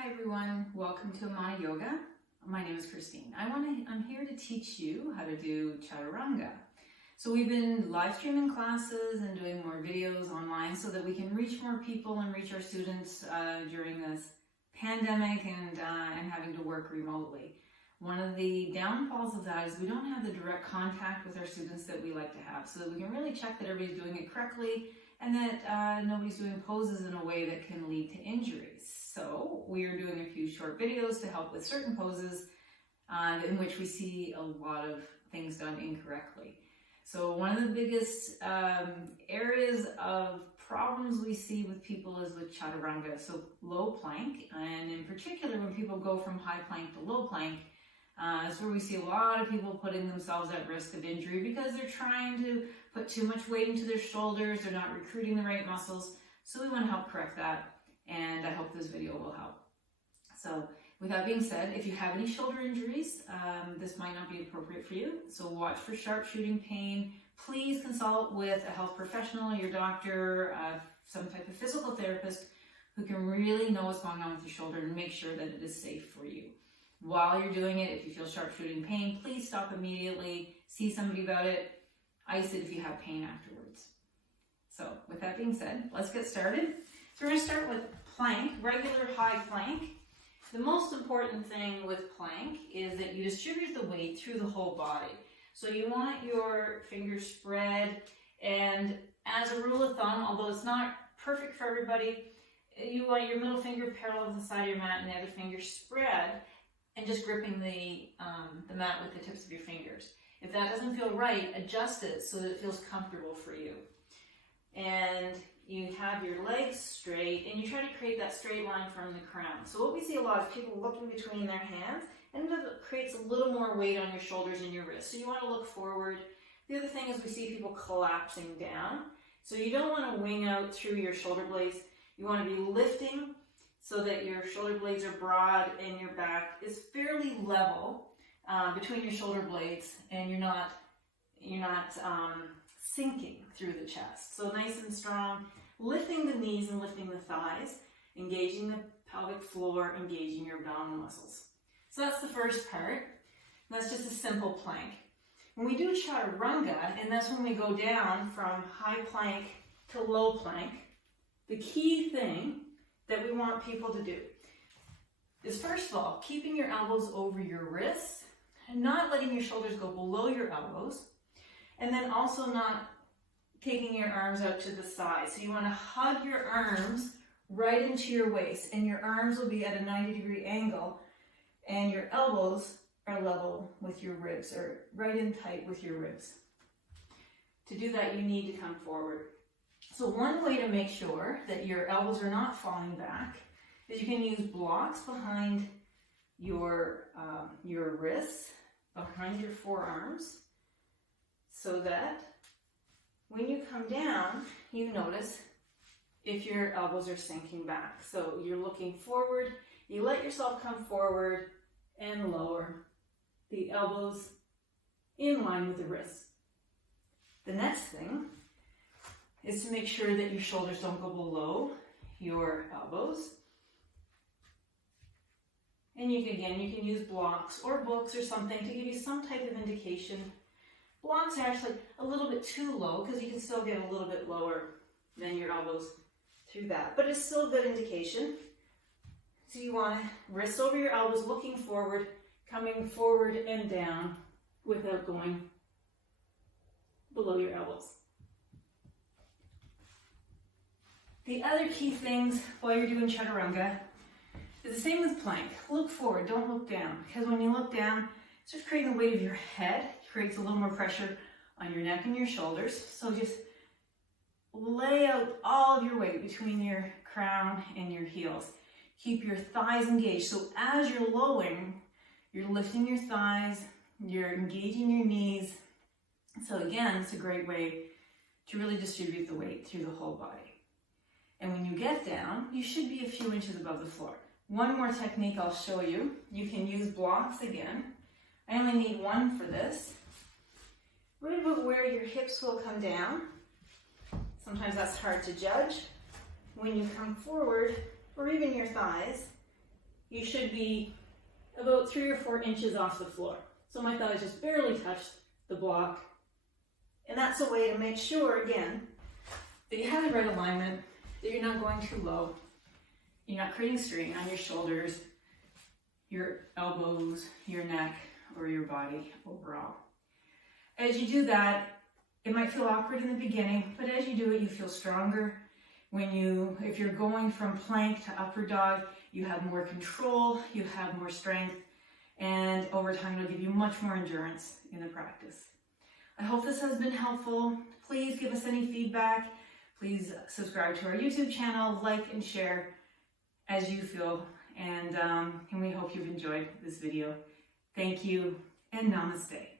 Hi everyone, welcome to Amana Yoga. My name is Christine. I'm here to teach you how to do Chaturanga. So we've been live streaming classes and doing more videos online so that we can reach more people and reach our students during this pandemic and having to work remotely. One of the downfalls of that is we don't have the direct contact with our students that we like to have, so that we can really check that everybody's doing it correctly and that nobody's doing poses in a way that can lead to injuries. So we are doing a few short videos to help with certain poses in which we see a lot of things done incorrectly. So one of the biggest areas of problems we see with people is with Chaturanga, so low plank, and in particular when people go from high plank to low plank, that's where we see a lot of people putting themselves at risk of injury because they're trying to put too much weight into their shoulders, they're not recruiting the right muscles. So we want to help correct that, and I hope this video will help. So with that being said, if you have any shoulder injuries, this might not be appropriate for you. So watch for sharp shooting pain. Please consult with a health professional, your doctor, some type of physical therapist who can really know what's going on with your shoulder and make sure that it is safe for you. While you're doing it, if you feel sharp shooting pain, please stop immediately, see somebody about it, ice it if you have pain afterwards. So with that being said, let's get started. So we're going to start with plank, regular high plank. The most important thing with plank is that you distribute the weight through the whole body. So you want your fingers spread, and as a rule of thumb, although it's not perfect for everybody, you want your middle finger parallel to the side of your mat and the other finger spread, and just gripping the mat with the tips of your fingers. If that doesn't feel right, adjust it so that it feels comfortable for you. And you have your legs straight, and you try to create that straight line from the crown. So what we see a lot is people looking between their hands, and it creates a little more weight on your shoulders and your wrists. So you want to look forward. The other thing is we see people collapsing down. So you don't want to wing out through your shoulder blades. You want to be lifting so that your shoulder blades are broad and your back is fairly level between your shoulder blades, and you're not sinking through the chest. So nice and strong, lifting the knees and lifting the thighs, engaging the pelvic floor, engaging your abdominal muscles. So that's the first part. That's just a simple plank. When we do Chaturanga, and that's when we go down from high plank to low plank, the key thing that we want people to do is, first of all, keeping your elbows over your wrists and not letting your shoulders go below your elbows, and then also not taking your arms out to the side. So you want to hug your arms right into your waist, and your arms will be at a 90-degree angle, and your elbows are level with your ribs, or right in tight with your ribs. To do that, you need to come forward. So one way to make sure that your elbows are not falling back is you can use blocks behind your wrists, behind your forearms, so that when you come down, you notice if your elbows are sinking back. So you're looking forward, you let yourself come forward and lower the elbows in line with the wrists. The next thing is to make sure that your shoulders don't go below your elbows. And you can use blocks or books or something to give you some type of indication. Blocks are actually a little bit too low because you can still get a little bit lower than your elbows through that, but it's still a good indication. So you want wrists over your elbows, looking forward, coming forward and down without going below your elbows. The other key things while you're doing Chaturanga is the same with plank. Look forward, don't look down, because when you look down, it starts creating the weight of your head, creates a little more pressure on your neck and your shoulders. So just lay out all of your weight between your crown and your heels. Keep your thighs engaged. So as you're lowering, you're lifting your thighs, you're engaging your knees. So again, it's a great way to really distribute the weight through the whole body. And when you get down, you should be a few inches above the floor. One more technique I'll show you. You can use blocks again. I only need one for this. Right about where your hips will come down. Sometimes that's hard to judge. When you come forward, or even your thighs, you should be about 3 or 4 inches off the floor. So my thighs just barely touched the block. And that's a way to make sure, again, that you have the right alignment, that you're not going too low, you're not creating strain on your shoulders, your elbows, your neck, or your body overall. As you do that, it might feel awkward in the beginning, but as you do it, you feel stronger. If you're going from plank to upward dog, you have more control, you have more strength, and over time it'll give you much more endurance in the practice. I hope this has been helpful. Please give us any feedback. Please subscribe to our YouTube channel, like and share as you feel, and we hope you've enjoyed this video. Thank you, and namaste.